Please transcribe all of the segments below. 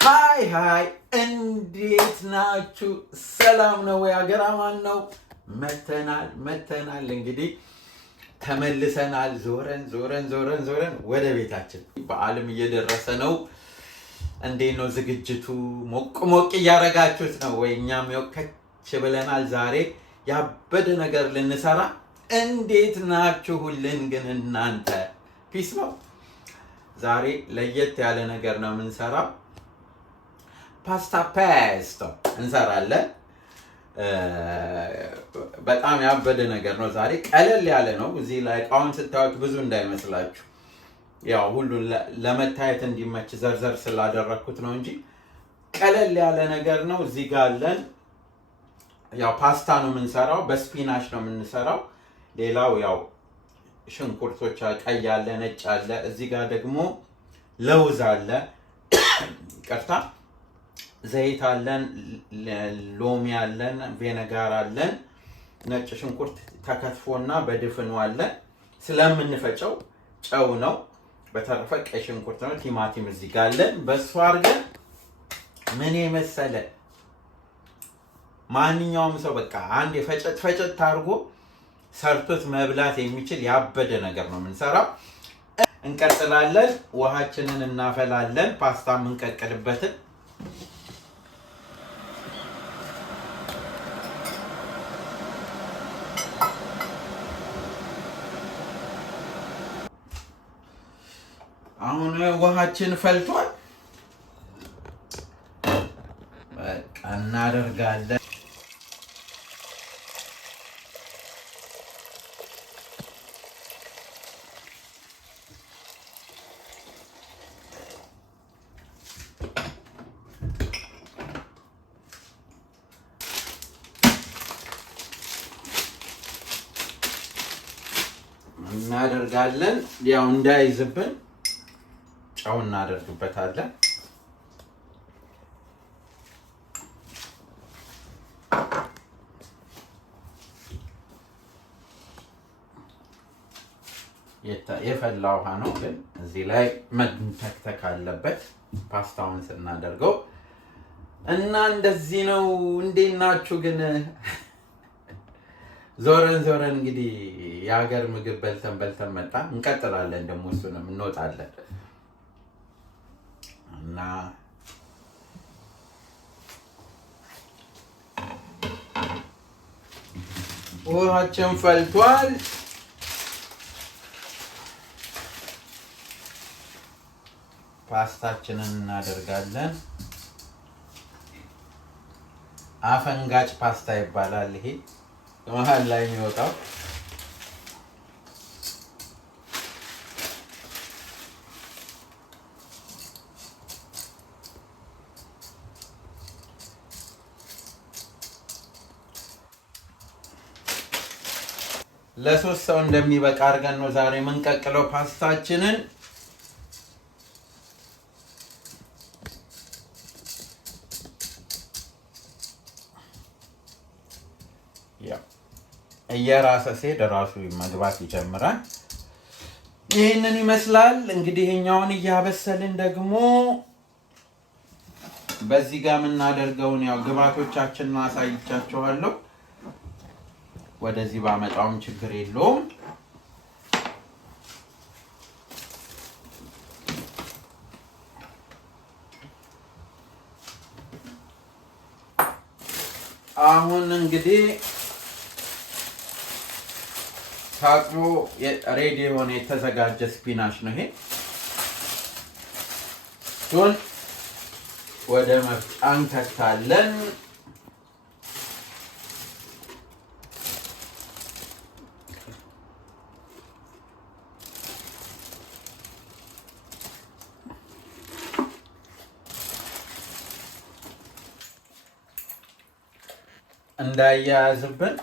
ሃይ እንዴት ናችሁ? ሰላም ነው ወይ? ሀገር አማን ነው? መተናል እንግዲህ ተመልሰናል። ዞረን ወደ ቤታችን። በዓልም እየደረሰ ነው። እንዴት ነው ዝግጅቱ? ሞቅ እያረጋችሁት ነው ወይ? እኛም ከች ብለናል። ዛሬ ያበደ ነገር ልንሰራ። እንዴት ናችሁልን ግን እናንተ? ፒስ ነው። ዛሬ ለየት ያለ ነገር ነው የምንሰራው። ፓስታ ፔስቶ እንሰራለን። በጣም ያበደ ነገር ነው ዛሬ። ቀለል ያለ ነው። እዚህ ላይ እቃውን ስታዩት ብዙ እንዳይመስላችሁ፣ ያው ሁሉን ለመታየት እንዲመች ዘርዘር ስላደረኩት ነው እንጂ ቀለል ያለ ነገር ነው። እዚህ ጋር አለን። ያው ፓስታ ነው የምንሰራው፣ በስፒናች ነው የምንሰራው። ሌላው ያው ሽንኩርቶች፣ ቀይ አለ፣ ነጭ አለ። እዚህ ጋር ደግሞ ለውዝ አለ፣ ይቅርታ፣ ዘይት አለን፣ ሎሚ አለን፣ ቬነጋር አለን፣ ነጭ ሽንኩርት ተከትፎና በድፍኑ አለ። ስለምንፈጨው ጨው ነው። በተረፈ ቀይ ሽንኩርት ነው። ቲማቲም እዚህ ጋር አለን። በሱ አድርገን ምን የመሰለ ማንኛውም ሰው በቃ አንድ ፈጨት አድርጎ ሰርቶት መብላት የሚችል ያበደ ነገር ነው የምንሰራው። እንቀጥላለን። ውሃችንን እናፈላለን፣ ፓስታ የምንቀቅልበትን። አሁን ውሃችን ፈልቷል። በቃ እናደርጋለን። ያው እንዳይዝብን ጨው እናደርግበታለን። የፈላ ውሃ ነው፣ ግን እዚህ ላይ መንተክተክ አለበት ፓስታውን ስናደርገው እና እንደዚህ ነው። እንዴት ናችሁ ግን? ዞረን እንግዲህ የሀገር ምግብ በልተን መጣ። እንቀጥላለን ደግሞ እሱንም እንወጣለን እና ውሃችን ፈልቷል። ፓስታችንን እናደርጋለን። አፈንጋጭ ፓስታ ይባላል ይሄ መሀል ላይ የሚወጣው። ለሶስት ሰው እንደሚበቃ አድርገን ነው ዛሬ የምንቀቅለው ፓስታችንን። እየራሰ ሲሄድ ራሱ መግባት ይጀምራል። ይህንን ይመስላል እንግዲህ። እኛውን እያበሰልን ደግሞ በዚህ ጋር የምናደርገውን ያው ግብአቶቻችንን አሳይቻችኋለሁ። ወደዚህ ባመጣውም ችግር የለውም። አሁን እንግዲህ ታጥቦ ሬዲ የሆነ የተዘጋጀ ስፒናች ነው ይሄ። እሱን ወደ መፍጫ እንከታለን። እንዳያያዝብን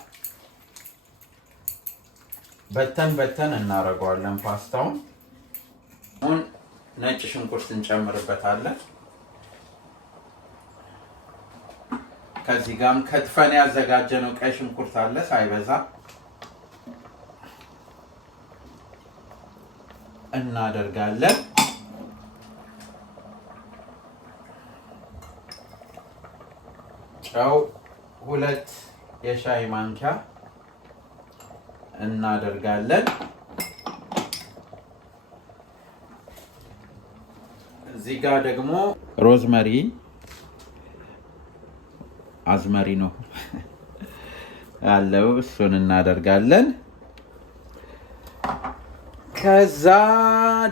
በተን እናደርገዋለን ፓስታውን። አሁን ነጭ ሽንኩርት እንጨምርበታለን። ከዚህ ጋርም ከትፈን ያዘጋጀነው ቀይ ሽንኩርት አለ፣ ሳይበዛ እናደርጋለን። ጨው 2 የሻይ ማንኪያ እናደርጋለን። እዚህ ጋር ደግሞ ሮዝመሪ አዝመሪ ነው ያለው፣ እሱን እናደርጋለን። ከዛ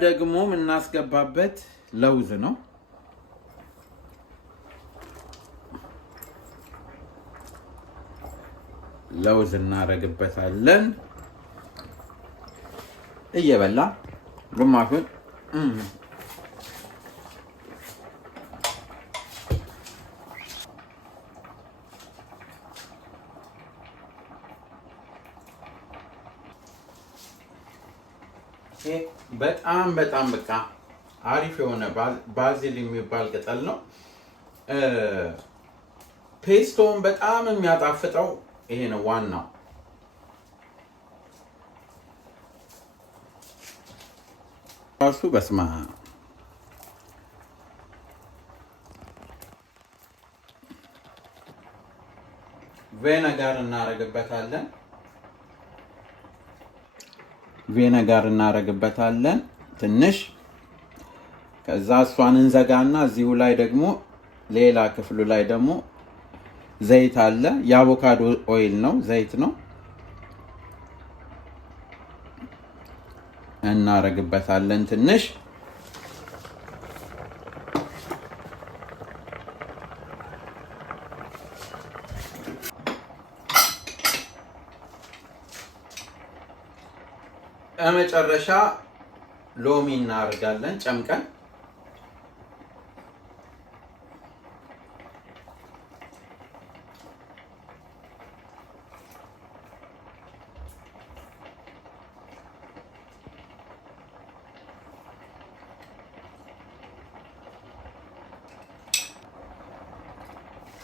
ደግሞ የምናስገባበት ለውዝ ነው። ለውዝ እናደርግበታለን። እየበላ ግማሹን በጣም በቃ አሪፍ የሆነ ባዚል የሚባል ቅጠል ነው። ፔስቶን በጣም የሚያጣፍጠው ይሄ ነው ዋናው። ራሱ በስማ ቬነጋር እናደርግበታለን። ትንሽ። ከዛ እሷን እንዘጋና እዚሁ ላይ ደግሞ ሌላ ክፍሉ ላይ ደግሞ ዘይት አለ። የአቮካዶ ኦይል ነው፣ ዘይት ነው። እናደርግበታለን ትንሽ። በመጨረሻ ሎሚ እናደርጋለን ጨምቀን።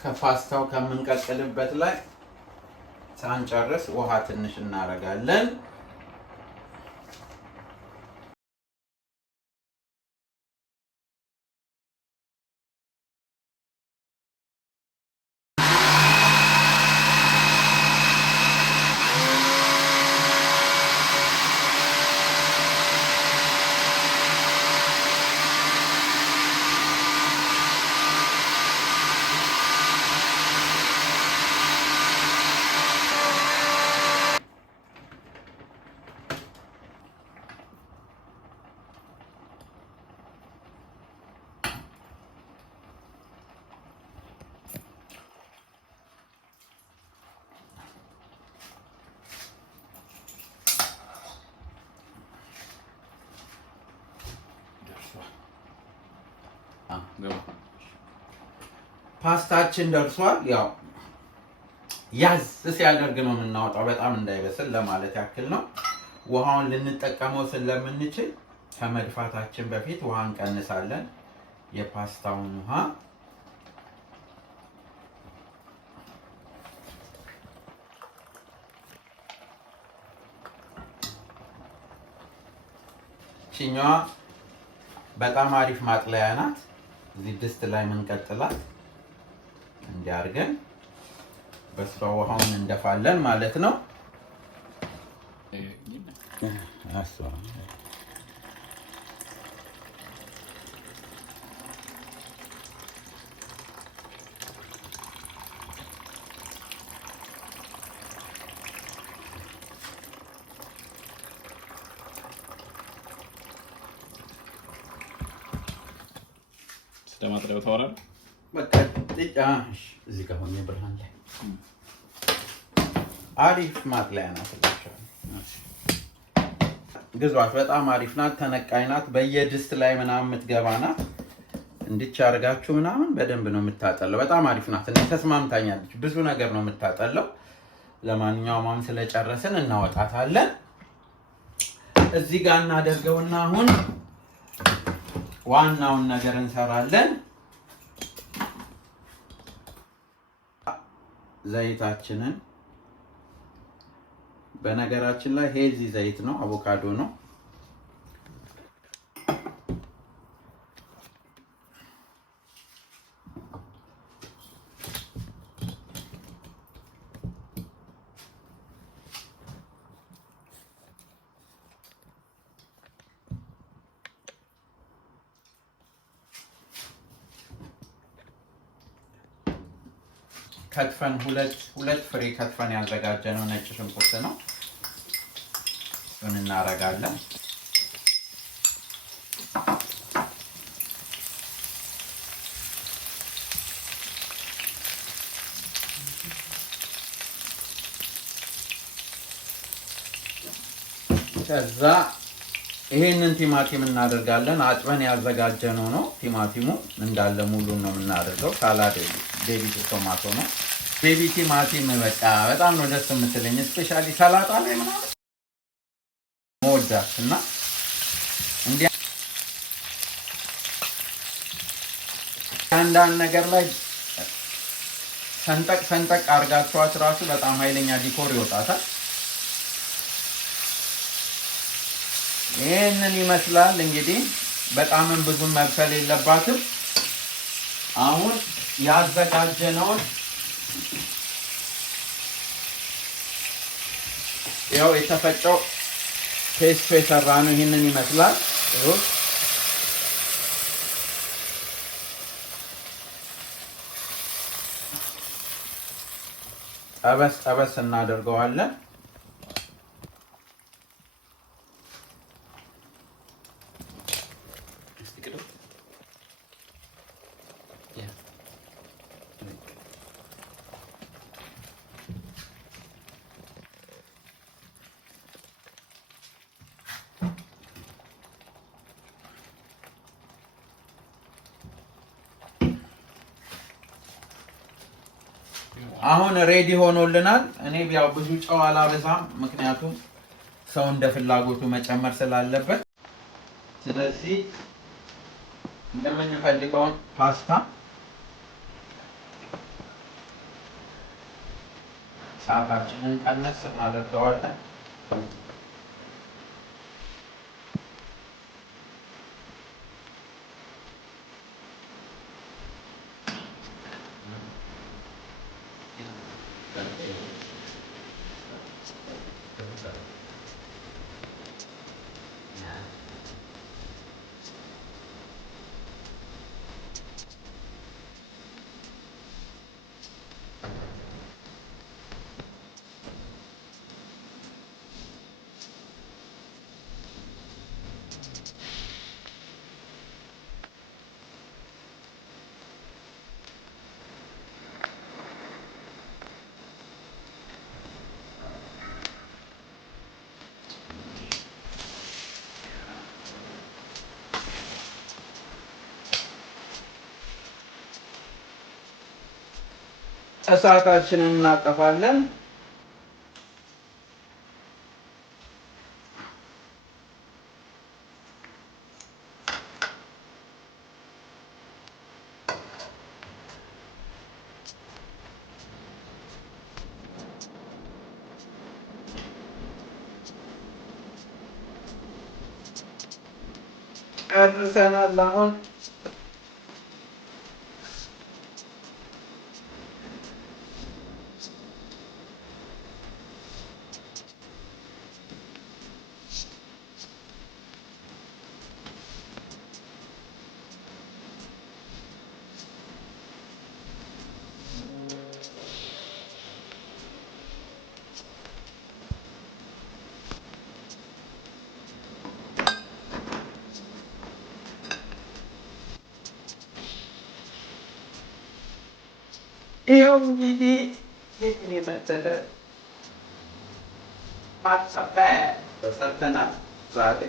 ከፓስታው ከምንቀቅልበት ላይ ሳንጨርስ ውሃ ትንሽ እናደርጋለን። ፓስታችን ደርሷል። ያው ያዝ ሲያደርግ ነው የምናወጣው፣ በጣም እንዳይበስል ለማለት ያክል ነው። ውሃውን ልንጠቀመው ስለምንችል ከመድፋታችን በፊት ውሃ እንቀንሳለን። የፓስታውን ውሃ ቺኛዋ በጣም አሪፍ ማጥለያ ናት። እዚህ ድስት ላይ ምንቀጥላት እንዲያርገን በሷ ውሃውን እንደፋለን ማለት ነው። ለማጥለያው ተወራል። በቃ እዚህ ጋር ሆኜ ብርሃን ላይ አሪፍ ማጥለያ ናት። ግዟት፣ በጣም አሪፍ ናት። ተነቃይ ናት። በየድስት ላይ ምናምን የምትገባ ናት። እንድቻ አድርጋችሁ ምናምን በደንብ ነው የምታጠለው። በጣም አሪፍ ናት። እኔ ተስማምታኛለች። ብዙ ነገር ነው የምታጠለው። ለማንኛውም አሁን ስለጨረስን እናወጣታለን። እዚህ ጋር እናደርገውና አሁን ዋናውን ነገር እንሰራለን። ዘይታችንን፣ በነገራችን ላይ ሄልዚ ዘይት ነው፣ አቮካዶ ነው። ከትፈን ሁለት ፍሬ ከትፈን ያዘጋጀነው ነጭ ሽንኩርት ነው። እሱን እናደርጋለን። ከዛ ይሄንን ቲማቲም እናደርጋለን። አጥበን ያዘጋጀነው ነው። ቲማቲሙ እንዳለ ሙሉን ነው የምናደርገው። ሳላድ ቤቢ ቶማቶ ነው። ቤቢ ቲማቲም በቃ በጣም ነው ደስ የምትለኝ። ስፔሻሊ ሰላጣ ላይ ምናምን መወዳት እና እንዲህ አንዳንድ ነገር ላይ ሰንጠቅ አድርጋችኋት ራሱ በጣም ኃይለኛ ዲኮር ይወጣታል። ይህንን ይመስላል እንግዲህ። በጣምም ብዙም መብሰል የለባትም። አሁን ያዘጋጀነውን ያው የተፈጨው ፔስቶ የሰራ ነው። ይህንን ይመስላል። ጠበስ እናደርገዋለን። አሁን ሬዲ ሆኖልናል። እኔ ያው ብዙ ጨው አላበዛም፣ ምክንያቱም ሰው እንደ ፍላጎቱ መጨመር ስላለበት። ስለዚህ እንደምንፈልገውን ፓስታ ሰዓታችንን ቀነስ እናደርገዋለን። እሳታችንን እናጠፋለን። ጨርሰናል። አሁን ይኸው እንግዲህ ይህን የመሰለ ፓስታ ተሰርተናል። ዛሬ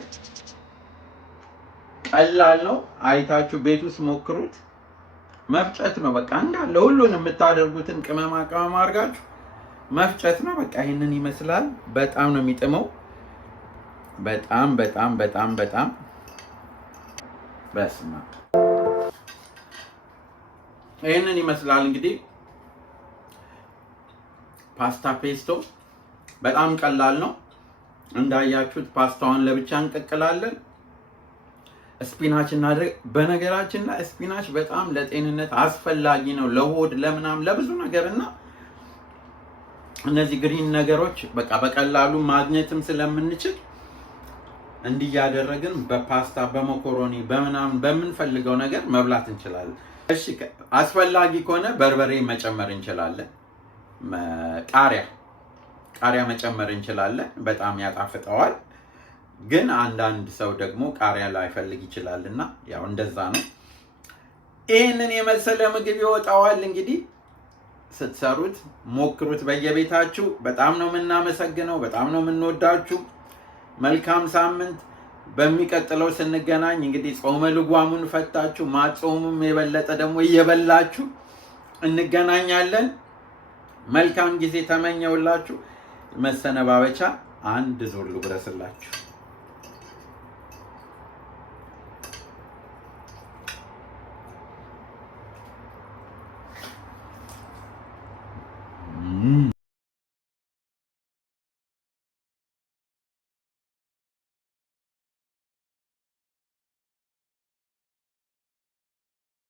ቀላል ነው። አይታችሁ ቤት ውስጥ ሞክሩት። መፍጨት ነው በቃ እንዳለ ሁሉን የምታደርጉትን ቅመማ ቅመም አድርጋችሁ መፍጨት ነው በቃ። ይህንን ይመስላል። በጣም ነው የሚጥመው። በጣም በጣም በጣም በጣም በስመ አብ። ይህንን ይመስላል እንግዲህ ፓስታ ፔስቶ። በጣም ቀላል ነው። እንዳያችሁት ፓስታውን ለብቻ እንቀቅላለን። ስፒናች እናድርግ። በነገራችን ላይ ስፒናች በጣም ለጤንነት አስፈላጊ ነው፣ ለሆድ ለምናም ለብዙ ነገር እና እነዚህ ግሪን ነገሮች በቃ በቀላሉ ማግኘትም ስለምንችል እንዲህ ያደረግን በፓስታ በመኮሮኒ በምናምን በምንፈልገው ነገር መብላት እንችላለን። እሺ አስፈላጊ ከሆነ በርበሬ መጨመር እንችላለን። ቃሪያ መጨመር እንችላለን። በጣም ያጣፍጠዋል። ግን አንዳንድ ሰው ደግሞ ቃሪያ ላይፈልግ ይችላልና ያው እንደዛ ነው። ይህንን የመሰለ ምግብ ይወጣዋል። እንግዲህ ስትሰሩት ሞክሩት በየቤታችሁ። በጣም ነው የምናመሰግነው። በጣም ነው የምንወዳችሁ። መልካም ሳምንት። በሚቀጥለው ስንገናኝ እንግዲህ ጾመ ልጓሙን ፈታችሁ ማጾሙም የበለጠ ደግሞ እየበላችሁ እንገናኛለን። መልካም ጊዜ ተመኘውላችሁ። መሰነባበቻ አንድ ዙር ልጉረስላችሁ።